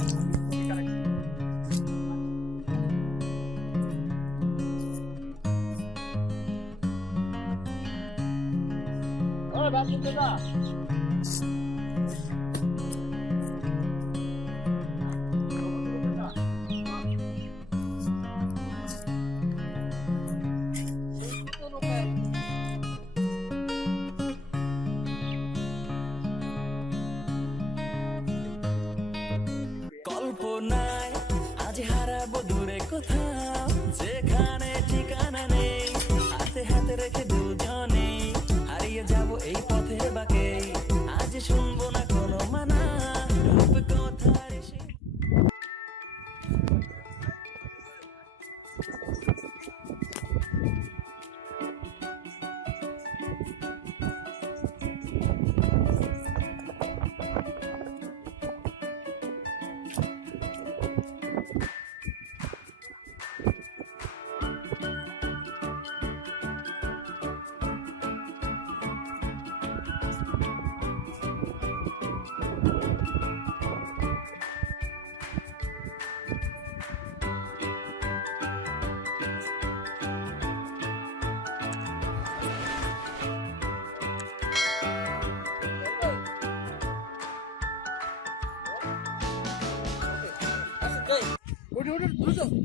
Oh, that's a good one. আজ শুনবো you. 留着祖宗